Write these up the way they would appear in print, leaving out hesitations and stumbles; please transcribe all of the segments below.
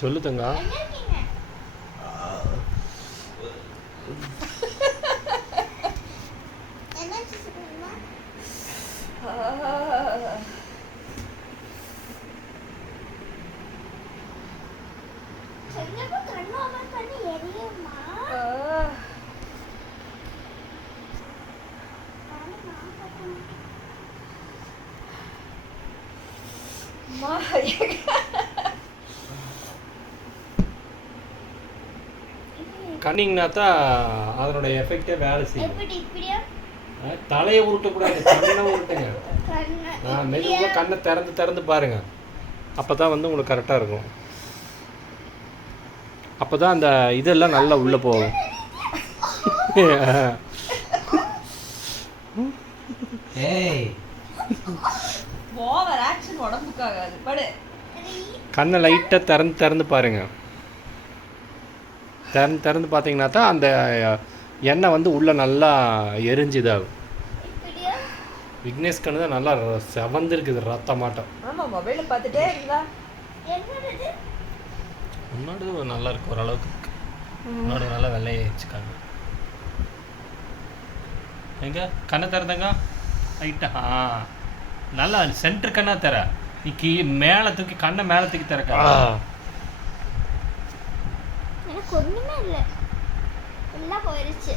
சொல்லு தங்கா. கண்ணிங்கன்னா தான் அதனோட எஃபெக்டே வேலை செய்யும். தலையை உருட்டக்கூடாது, கண்ணை உருட்டுங்க. மெதுவாக கண்ணை திறந்து திறந்து பாருங்கள். அப்போ தான் வந்து உங்களுக்கு கரெக்டாக இருக்கும். அப்போ தான் அந்த இதெல்லாம் நல்லா உள்ளே போகும். கண்ணை லைட்டாக திறந்து திறந்து பாருங்கள். திறந்து திறந்து பார்த்தீங்கன்னா தான் அந்த எண்ணெய் வந்து உள்ளே நல்லா எரிஞ்சுதாகும். விக்னேஷ் கண்ணு தான் நல்லா செவந்திருக்குது ரத்தமாட்டம். ஆமாம், மொபைலில் பார்த்துட்டே இருந்தா முன்னாடி நல்லா இருக்கு, ஓரளவுக்கு இருக்கு. முன்னாடி நல்லா வெள்ளையாச்சுக்காங்க. எங்க கண்ணை திறந்தங்க ரைட்டா. நல்லா சென்டர் கண்ணா தர. இன்னைக்கு மேலே தூக்கி கண்ணை மேலே தூக்கி திறக்க. எனக்கு ஒண்ணுமே இல்லை, எல்லாம் போயிருச்சு.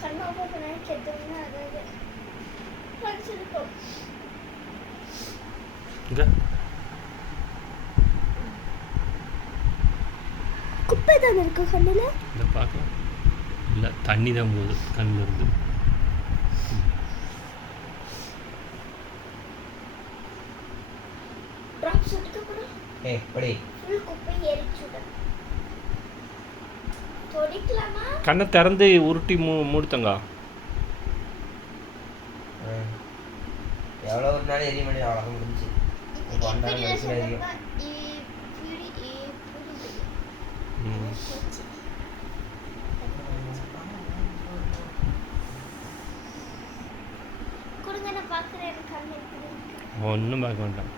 கண்ணை ஓப்பன் பண்ண கெட்டதுன்னா அதாவது படிச்சிருக்கோம். குப்பை தான் இருக்கு கண்ணில். இதை பார்க்கலாம். இல்லை, தண்ணி தான் போகுது கண்ணில் இருந்து. கண்ணை திறந்து உருட்டி மூடுத்தங்க. எவ்வளோ ஒரு நாள் எரிய மணி அவ்வளோ முடிஞ்சு. ஒன்றும் பார்க்க வேண்டாம்.